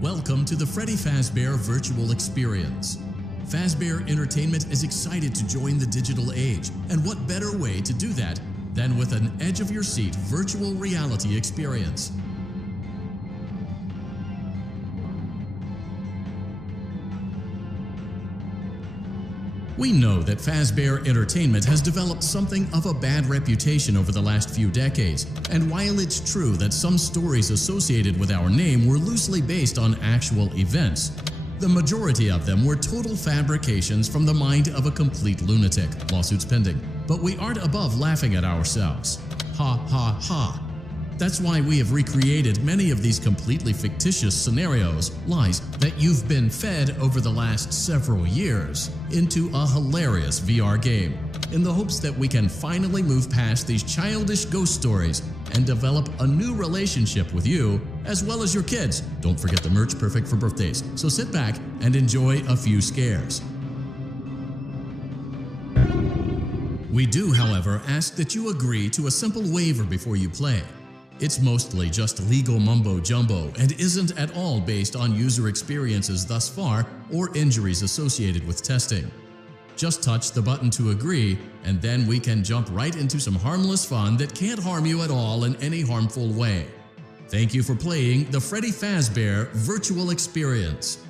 Welcome to the Freddy Fazbear Virtual Experience. Fazbear Entertainment is excited to join the digital age, and what better way to do that than with an edge-of-your-seat virtual reality experience. We know that Fazbear Entertainment has developed something of a bad reputation over the last few decades, and while it's true that some stories associated with our name were loosely based on actual events, the majority of them were total fabrications from the mind of a complete lunatic, lawsuits pending. But we aren't above laughing at ourselves. Ha ha ha. That's why we have recreated many of these completely fictitious scenarios, lies that you've been fed over the last several years, into a hilarious VR game, in the hopes that we can finally move past these childish ghost stories and develop a new relationship with you, as well as your kids. Don't forget the merch, perfect for birthdays. So sit back and enjoy a few scares. We do, however, ask that you agree to a simple waiver before you play. It's mostly just legal mumbo-jumbo and isn't at all based on user experiences thus far or injuries associated with testing. Just touch the button to agree, and then we can jump right into some harmless fun that can't harm you at all in any harmful way. Thank you for playing the Freddy Fazbear Virtual Experience.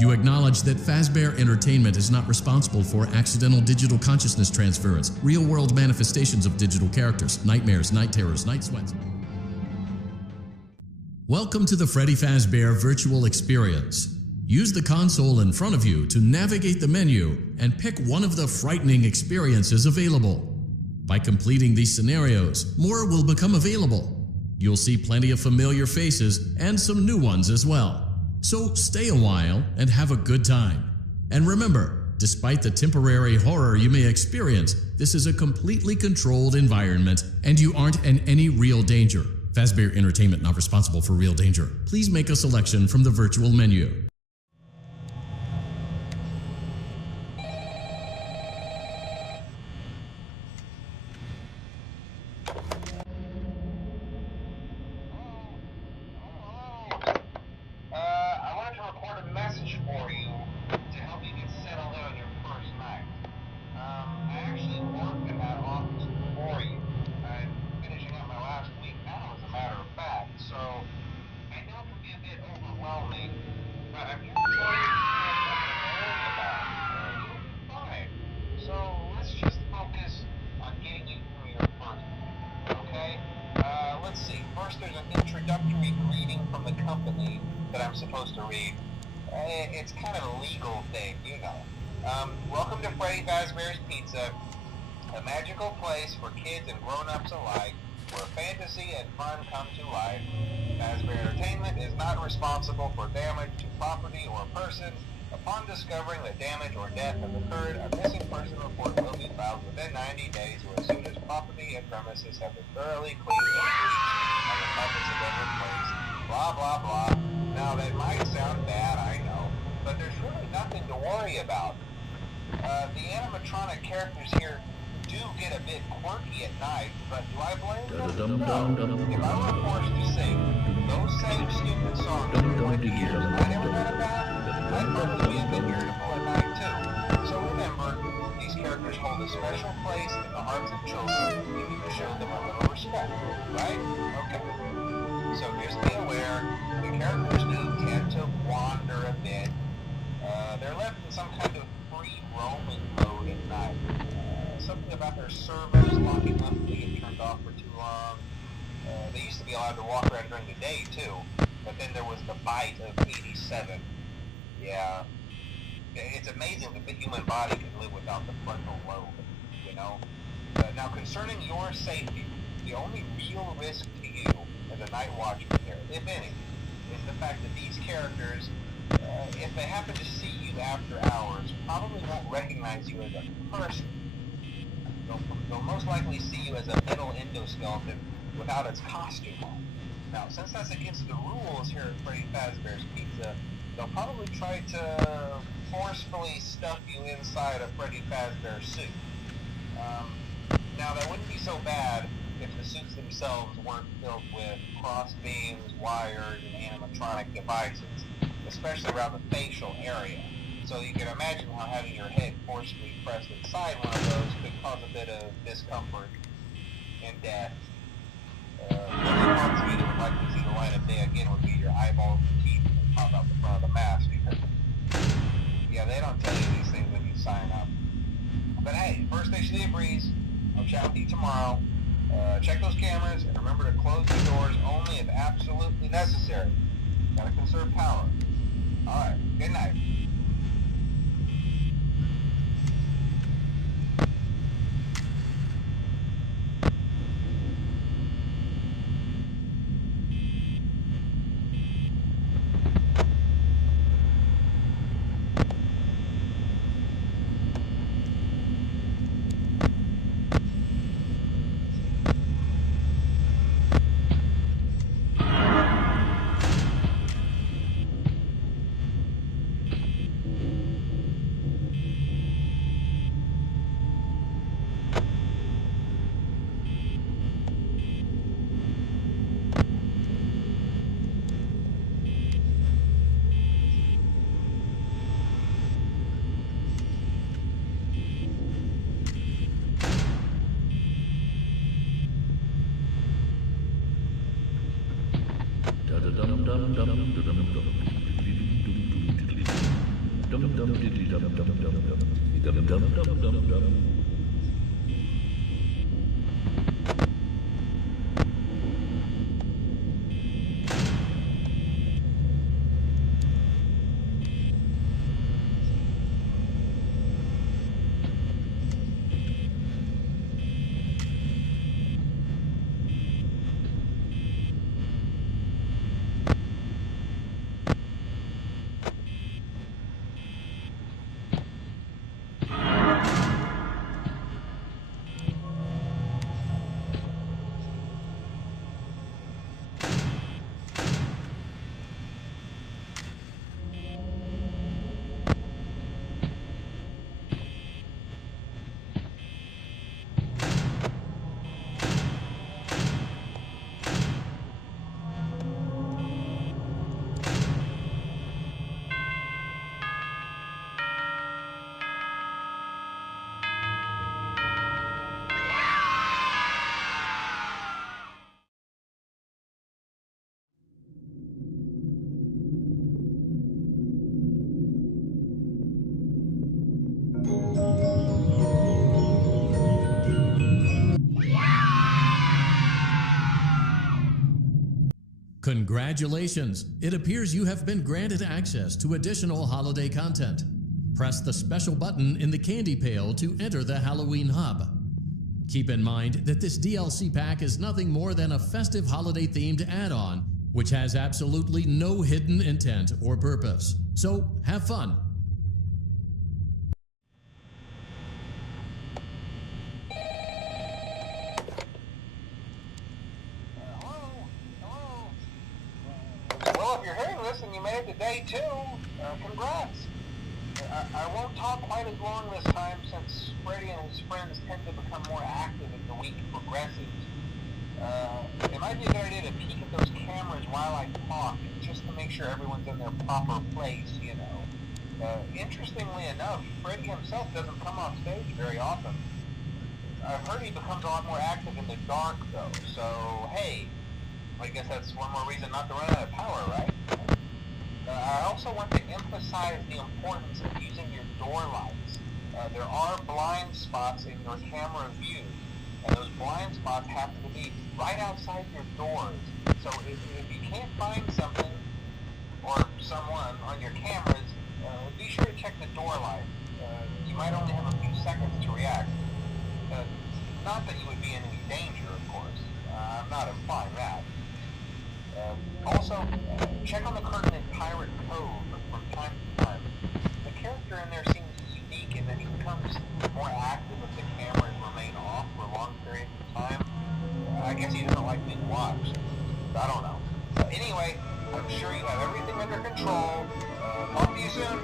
You acknowledge that Fazbear Entertainment is not responsible for accidental digital consciousness transference, real-world manifestations of digital characters, nightmares, night terrors, night sweats. Welcome to the Freddy Fazbear Virtual Experience. Use the console in front of you to navigate the menu and pick one of the frightening experiences available. By completing these scenarios, more will become available. You'll see plenty of familiar faces and some new ones as well. So stay a while and have a good time. And remember, despite the temporary horror you may experience, this is a completely controlled environment and you aren't in any real danger. Fazbear Entertainment not responsible for real danger. Please make a selection from the virtual menu. It's kind of a legal thing, you know. Welcome to Freddy Fazbear's Pizza, a magical place for kids and grown-ups alike, where fantasy and fun come to life. Fazbear Entertainment is not responsible for damage to property or persons. Upon discovering that damage or death has occurred, a missing person report will be filed within 90 days or as soon as property and premises have been thoroughly cleaned and bleached and the carpets have been replaced. Blah, blah, blah. Now, that might sound bad, I know, but there's really nothing to worry about. The animatronic characters here do get a bit quirky at night, but do I blame them? No. If I were forced to sing those same stupid songs for 20 years and I never got a bath, I'd probably be a bit irritable at night too. So remember, these characters hold a special place in the hearts of children. You need to show them a little respect, right? Okay. So just be aware, the characters do tend to wander a bit. They're left in some kind of free roaming mode at night. Something about their servers locking up and being turned off for too long. They used to be allowed to walk around during the day too, but then there was the bite of 87. Yeah. It's amazing that the human body can live without the frontal lobe, you know? Now concerning your safety, the only real risk to you as a night watchman here, if any, is the fact that these characters, if they happen to see you after hours, probably won't recognize you as a person. They'll most likely see you as a metal endoskeleton without its costume on. Now, since that's against the rules here at Freddy Fazbear's Pizza, they'll probably try to forcefully stuff you inside a Freddy Fazbear suit. Now, that wouldn't be so bad if the suits themselves weren't filled with cross beams, wires, and animatronic devices, especially around the facial area. So you can imagine how having your head forcibly pressed inside one of those could cause a bit of discomfort and death. The only parts of you that would like to see the light of day again would be your eyeballs and teeth that pop out the front of the mask. Yeah, they don't tell you these things when you sign up. But hey, first station of the breeze. I'll chat with you tomorrow. Check those cameras and remember to close the doors only if absolutely necessary. Gotta conserve power. Alright, good night. Congratulations! It appears you have been granted access to additional holiday content. Press the special button in the candy pail to enter the Halloween hub. Keep in mind that this DLC pack is nothing more than a festive holiday-themed add-on, which has absolutely no hidden intent or purpose. So, have fun! Well, if you're hearing this and you made it to day 2, congrats. I won't talk quite as long this time since Freddy and his friends tend to become more active as the week progresses. It might be a good idea to peek at those cameras while I talk, just to make sure everyone's in their proper place, you know. Interestingly enough, Freddy himself doesn't come off stage very often. I've heard he becomes a lot more active in the dark, though, so hey, I guess that's one more reason not to run out of power, right? I also want to emphasize the importance of using your door lights. There are blind spots in your camera view, and those blind spots happen to be right outside your doors. So if you can't find something or someone on your cameras, be sure to check the door light. You might only have a few seconds to react. Not that you would be in any danger, of course. I'm not implying that. Also, check on the curtain in Pirate Cove from time to time. The character in there seems unique in that he becomes more active if the cameras remain off for long periods of time. I guess he doesn't like being watched. I don't know. Anyway, I'm sure you have everything under control. Talk to you soon.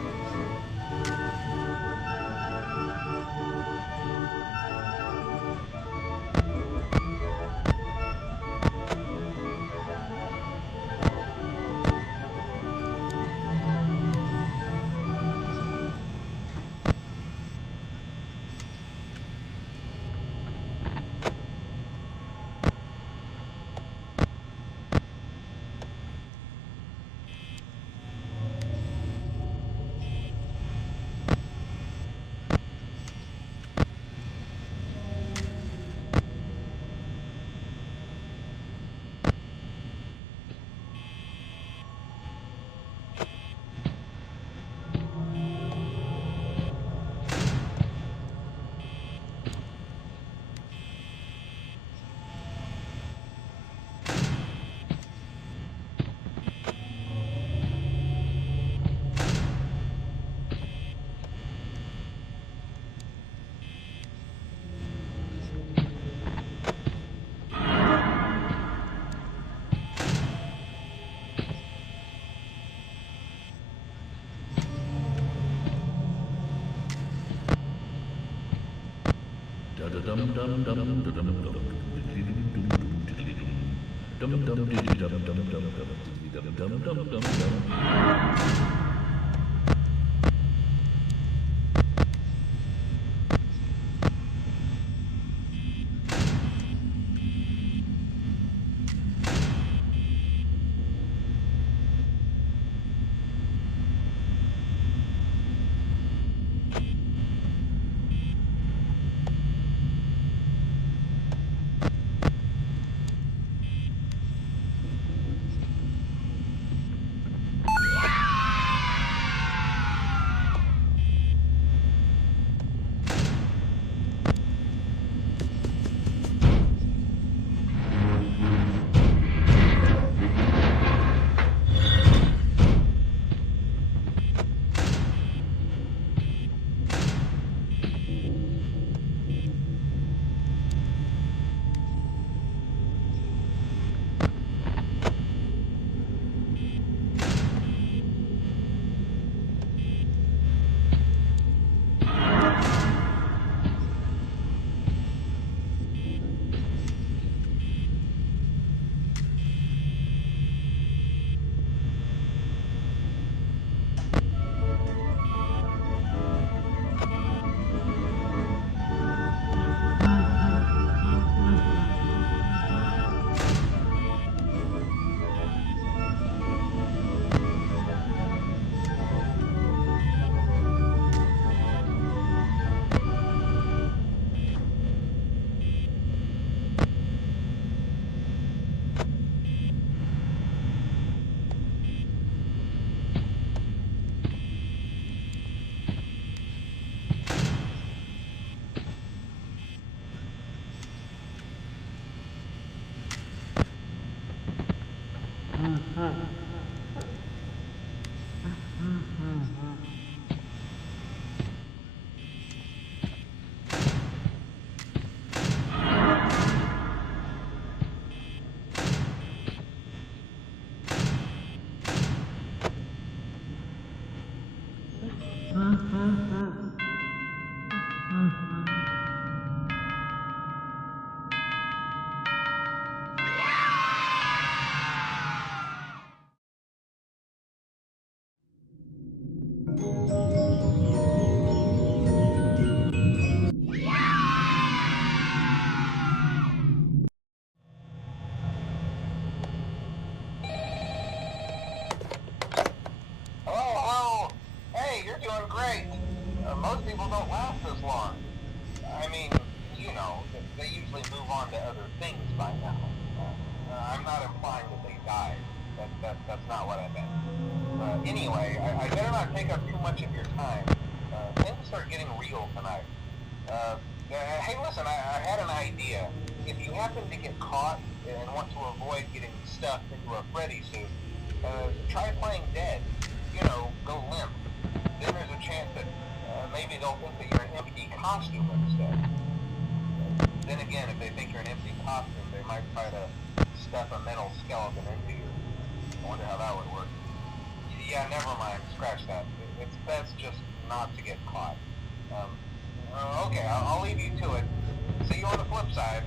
doing great. Most people don't last this long. I mean, you know, they usually move on to other things by now. I'm not implying that they died. That's not what I meant. Anyway, I better not take up too much of your time. Things are getting real tonight. Hey, listen, I had an idea. If you happen to get caught and want to avoid getting stuffed into a Freddy suit, try playing dead. You know, go limp. Then there's a chance that maybe they'll think that you're an empty costume instead. Then again, if they think you're an empty costume, they might try to stuff a metal skeleton into you. I wonder how that would work. Yeah, never mind. Scratch that. It's best just not to get caught. Okay, I'll leave you to it. See you on the flip side.